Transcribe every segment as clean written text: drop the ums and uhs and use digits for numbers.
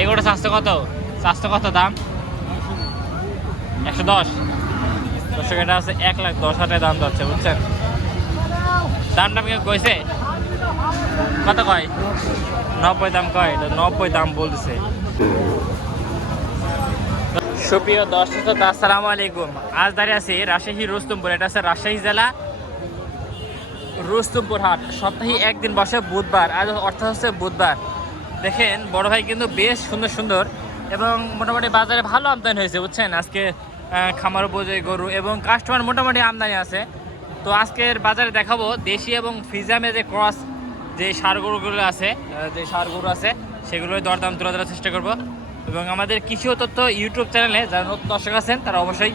এগুলো স্বাস্থ্য কত? স্বাস্থ্য কত দাম? 110। দর্শক এটা আছে 1,10,000 দাম যাচ্ছে, বুঝছেন? দামটা কেউ কইছে কত কয়? 90 দাম কয়, 90 দাম বলছে। সুপ্রিয় দর্শক আসসালামু আলাইকুম। আজ দাঁড়িয়ে আছি রাজশাহী রুস্তমপুর। এটা আছে রাজশাহী জেলা রুস্তমপুর হাট। সপ্তাহে একদিন বসে বুধবার, আজ অর্থাৎ হচ্ছে বুধবার। দেখেন বড় ভাই কিন্তু বেশ সুন্দর সুন্দর এবং মোটামুটি বাজারে ভালো আমদানি হয়েছে, বুঝছেন? আজকে খামার উপযোগী গরু এবং কাস্টমার মোটামুটি আমদানি আছে। তো আজকের বাজারে দেখাবো দেশি এবং ফিজামে যে ক্রস যে ষাঁড় গরুগুলো আছে, যে ষাঁড় গরু আছে সেগুলোর দরদাম তুলে ধরার চেষ্টা করব। এবং আমাদের কৃষি ও তথ্য ইউটিউব চ্যানেলে যারা নতুন দর্শক আছেন তারা অবশ্যই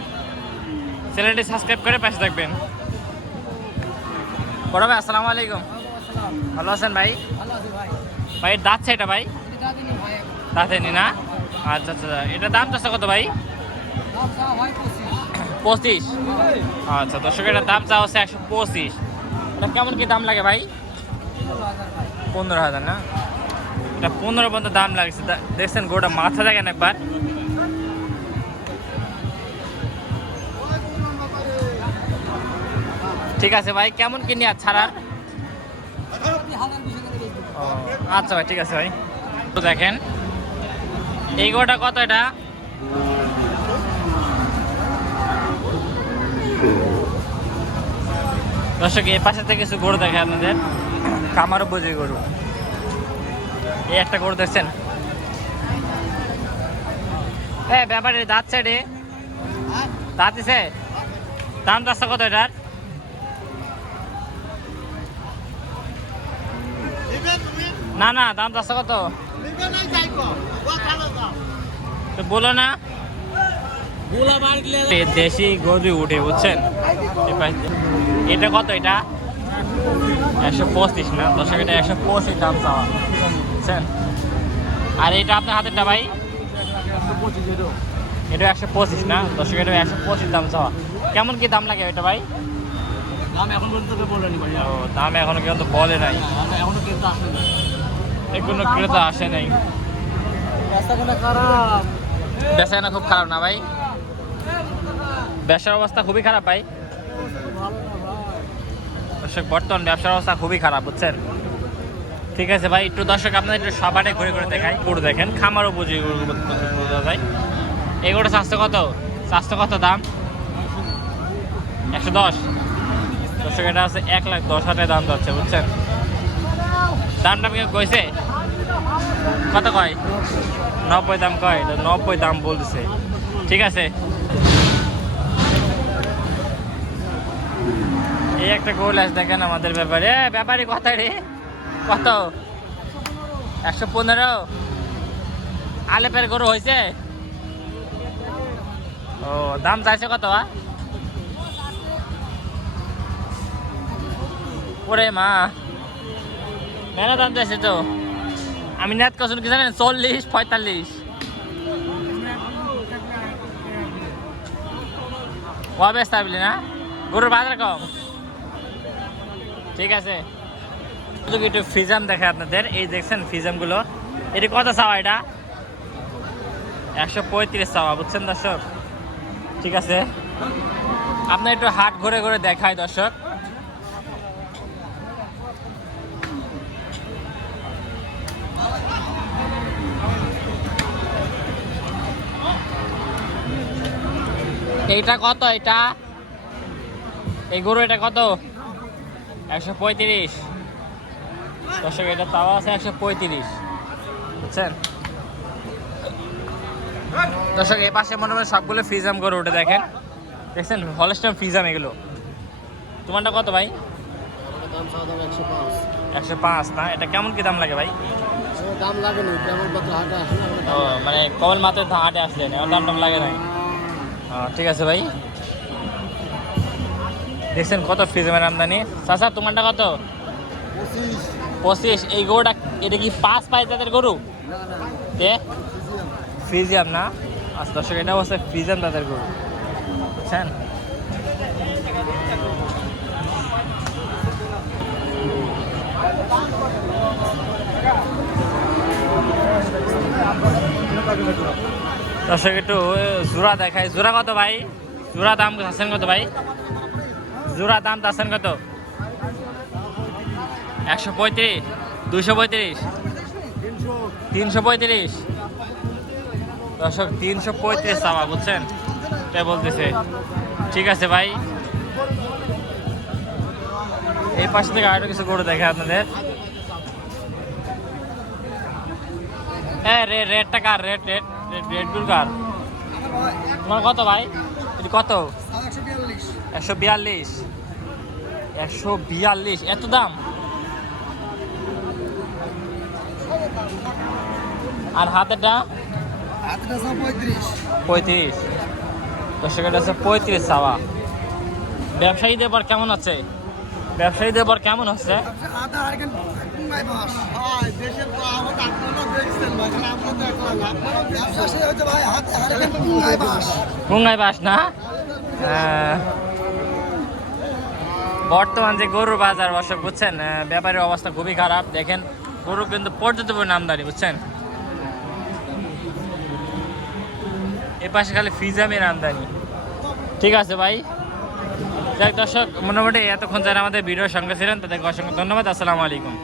চ্যানেলটি সাবস্ক্রাইব করে পাশে থাকবেন। বড় ভাই আসসালামু আলাইকুম। ভালো আছেন ভাই? ভাই দাঁতছে এটা ভাই? দাঁতেনি না? আচ্ছা আচ্ছা, এটা দাম চাচ্ছে কত ভাই? 25। আচ্ছা দর্শক, এটার দাম চাওয়া হচ্ছে 125। এটা কেমন কি দাম লাগে ভাই? 15,000 না? এটা 15 পর্যন্ত দাম লাগছে। দেখছেন গোটা মাথা দেখেন একবার। ঠিক আছে ভাই, কেমন কি নিয়ে ছাড়ার? আচ্ছা ভাই ঠিক আছে ভাই। তো দেখেন এই গোটা কত? এটা দর্শক এই পাশে থেকে কিছু গরু দেখে আপনাদের, খামার উপযোগী গরু। এই একটা গরু দেখছেন, হ্যাঁ ব্যাপারে দাঁত ছেড়ে দাঁত দিছে। দাম চাচ্ছে কত এটার? না না, দাম চাচ্ছে কত বলো না। দেশি গরু উঠে, বুঝছেন? এটা কত? এটা 125 না দর্শক, এটা 125 দাম চাওয়া, বুঝছেন? আর এটা আপনার হাতেরটা ভাই? এটা 125 না দর্শক, এটা 125 দাম চাওয়া। কেমন কি দাম লাগে এটা ভাই? দাম এখন পর্যন্ত বলেনি ভাই। ও দাম এখনো কিন্তু বলে নাই, এখনো কিন্তু আসে না, কোনো ক্রেতা আসে নাই। রাস্তাগুলো খারাপ, বেচাকেনা খুব খারাপ না ভাই? ব্যবসার অবস্থা খুবই খারাপ ভাই। দর্শক বর্তমান ব্যবসার অবস্থা খুবই খারাপ, বুঝছেন? ঠিক আছে ভাই, একটু দর্শক আপনাদের একটু সবাটে ঘুরে ঘুরে দেখাই। গরু দেখেন খামার উপযোগী গরু ভাই। এগুলো স্বাস্থ্য কত? স্বাস্থ্য কত দাম? 110। দর্শক এটা আছে 1,10,000 দাম যাচ্ছে, বুঝছেন? দামটা কেউ কইছে কত কয়? 90 দাম কয়, 90 দাম বলছে। ঠিক আছে, এই একটা গোল আছে দেখেন আমাদের ব্যাপারে। ব্যাপারে কত রে? কত? 115। আলেপের গরু হয়েছে? ও দাম চাইছে কত? ওরে মা, মেলা দাম চাইছে তো। আমি নেট কখন কি জানেন? 40, 45। বেশ তাবলি না, গরুর বাজার কম। ঠিক আছে, একটু ফিজাম দেখে আপনাদের। এই দেখছেন ফিজামগুলো, এটি কত চাওয়া? এটা 135 চাওয়া, বুঝছেন দর্শক? ঠিক আছে, আপনার একটু হাট ঘুরে ঘুরে দেখায় দর্শক। এইটা কত? এটা এই গরু এটা কত? 135 দর্শক, এটা তাও আছে 135, বুঝছেন দর্শক? এই পাশে মনে হয় সবগুলো ফিজাম গরু উঠে দেখেন, দেখছেন? হলস্টাইন ফিজাম এগুলো। তোমারটা কত ভাই? 105 না? এটা কেমন কি দাম লাগে ভাই? দাম লাগে না, কেমন কত হাটে আসে না। ও মানে কমল মাত্র হাটে আসলেন, এমন দাম টাম লাগে নাই? ঠিক আছে ভাই। দেখছেন কত ফিজামের আমদানি। চাচা তোমারটা কত? 25। এই গরুটা এটা কি 5 পাই তাদের গরু? ফ্রিজিয়াম না? আচ্ছা দর্শক, এটা হচ্ছে ফ্রিজিয়াম তাদের গরু, বুঝছেন? দর্শক একটু জোড়া দেখায়, জোড়া কত ভাই? জোড়া দাম আছেন কত ভাই? জোড়া দাম আছেন কত? 135, 235, 335। দর্শক 335 চাওয়া, বুঝছেন? তাই বলতেছে। ঠিক আছে ভাই, এই পাশে থেকে আরো কিছু গরু দেখে আপনাদের। হ্যাঁ, রেডটা কার? রেড গুল কার? তোমার কত ভাই? এটা কত? 142। 142 এত দাম? আর হাতেরটা? 35। দর্শক এটা হচ্ছে 35 চাওয়া। ব্যবসায়ীদের পর কেমন আছে? ব্যবসায়ীদের পর কেমন হচ্ছে? গুঙ্গাই বাস না? বর্তমান যে গরুর বাজার দর্শক, বুঝছেন, ব্যাপারের অবস্থা খুবই খারাপ। দেখেন গরু কিন্তু পর্যাপ্ত পরিমাণ আমদানি, বুঝছেন। এ পাশে খালি ফিজামের আমদানি। ঠিক আছে ভাই, যাক দর্শক, মোটামুটি এতক্ষণ যারা আমাদের ভিডিওর সঙ্গে ছিলেন তাদেরকে অসংখ্য ধন্যবাদ। আসসালামু আলাইকুম।